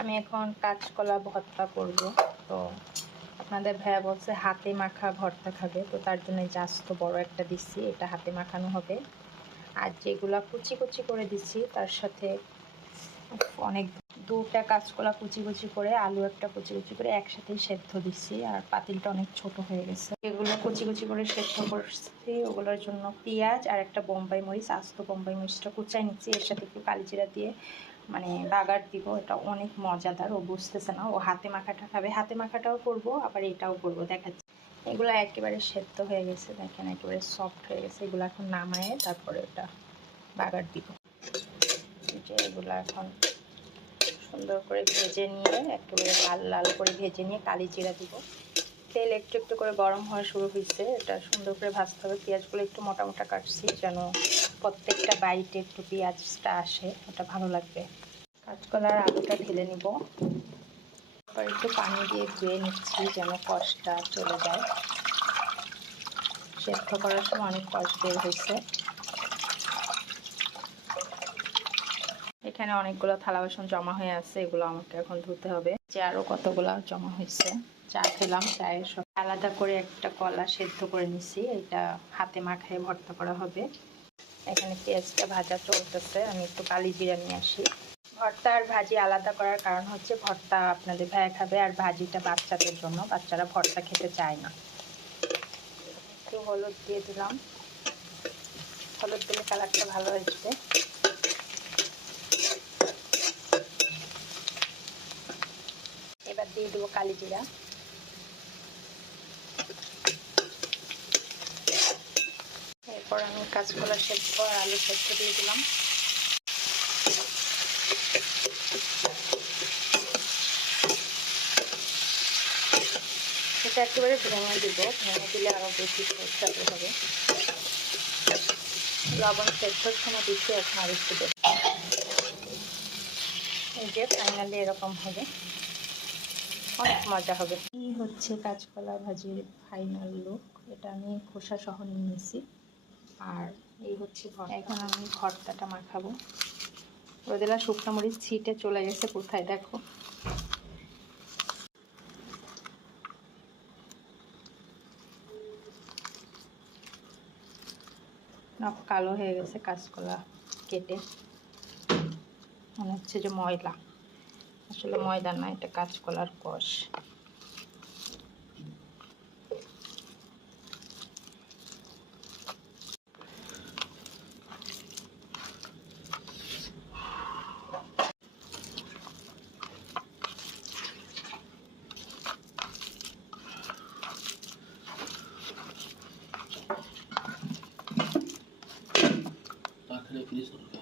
আমি এখন কাঁচকলা ভর্তা করব। তো আপনাদের ভাইয়া বলছে, হাতে মাখা ভর্তা খাবে। তো তার জন্য যে বড় একটা দিচ্ছি, এটা হাতে মাখানো হবে। আর যেগুলা কুচি কুচি করে দিচ্ছি, তার সাথে অনেক দুটা কাঁচকলা কুচি কুচি করে, আলু একটা কুচি কুচি করে একসাথেই সেদ্ধ দিচ্ছি। আর পাতিলটা অনেক ছোট হয়ে গেছে। এগুলো কুচি কুচি করে সেদ্ধ করছি, ওগুলোর জন্য পেঁয়াজ আর একটা বোম্বাই মরিচ, আস্ত বোম্বাই মরিচটা কুচাই নিচ্ছি। এর সাথে একটু কালিজিরা দিয়ে মানে বাগার দিব, এটা অনেক মজাদার, ও বুঝতেছে না। ও হাতে মাখাটা খাবে, হাতে মাখাটাও করব, আবার এটাও করব, দেখাচ্ছি। এগুলো একেবারে সেদ্ধ হয়ে গেছে, দেখেন একেবারে সফট হয়ে গেছে। এগুলো এখন নামায়ে তারপরে এটা বাগার দিব। যে এগুলো এখন সুন্দর করে ভেজে নিয়ে, একেবারে লাল লাল করে ভেজে নিয়ে কালি জিরা দিব। তেল একটু একটু করে গরম হওয়া শুরু হয়েছে। এটা সুন্দর করে ভাজতে হবে। পেঁয়াজগুলো একটু মোটা মোটা কাটছি যেন প্রত্যেকটা বাইটে একটু পেঁয়াজটা আসে। ওটা ভালো লাগবে। কাঁচকলার আলুটা ঢেলে নিব। তারপর একটু পানি দিয়ে ধুয়ে নিচ্ছি যেন কষটা চলে যায়। সেদ্ধ করার সময় অনেক কষ বের হয়েছে। এখানে অনেকগুলো থালা বাসন জমা হয়ে আছে। এগুলো আমাকে এখন ধুতে হবে। যে আরও কতগুলো জমা হয়েছে। চা খেলাম চায়ের সব আলাদা করে একটা কলা সেদ্ধ করে নিছি। এটা হাতে মাখায় ভর্তা করা হবে। এখানে পেঁয়াজটা ভাজা চলতেছে। আমি একটু কালি জিরা নিয়ে আসি। ভর্তা আর ভাজি আলাদা করার কারণ হচ্ছে ভর্তা আপনাদের ভাইয়া খাবে আর ভাজিটা বাচ্চাদের জন্য। বাচ্চারা ভর্তা খেতে চায় না। একটু হলুদ দিয়ে দিলাম। হলুদ দিলে কালারটা ভালো হয়েছে। দিয়ে দেবো কালি জিরা। এরপর আমি কাঁচকলা সেদ্ধ আর আলু সেদ্ধ দিয়ে দিলাম। এটা একেবারে ভেঙে দিব, ভেঙে দিলে আরও বেশি সুস্বাদু হবে। লবণ সেদ্ধর সময় দিচ্ছি, এখন আর একটু এই যে ফাইনালি এরকম হবে। অনেক মজা হবে। এই হচ্ছে কাঁচকলা ভাজির ফাইনাল লুক এটা আমি খোসা সহ নিয়ে নিয়েছি। আর এই হচ্ছে ভর্তা। এখন আমি ভর্তাটা মাখাবো। রোদেলা শুকনো মরিচ ছিটে চলে গেছে কোথায় দেখো। কালো হয়ে গেছে কাঁচকলা কেটে। মনে হচ্ছে যে ময়লা। আসলে ময়দা না এটা কাঁচকলার কষ পাখানে ফ্রিজ দরকার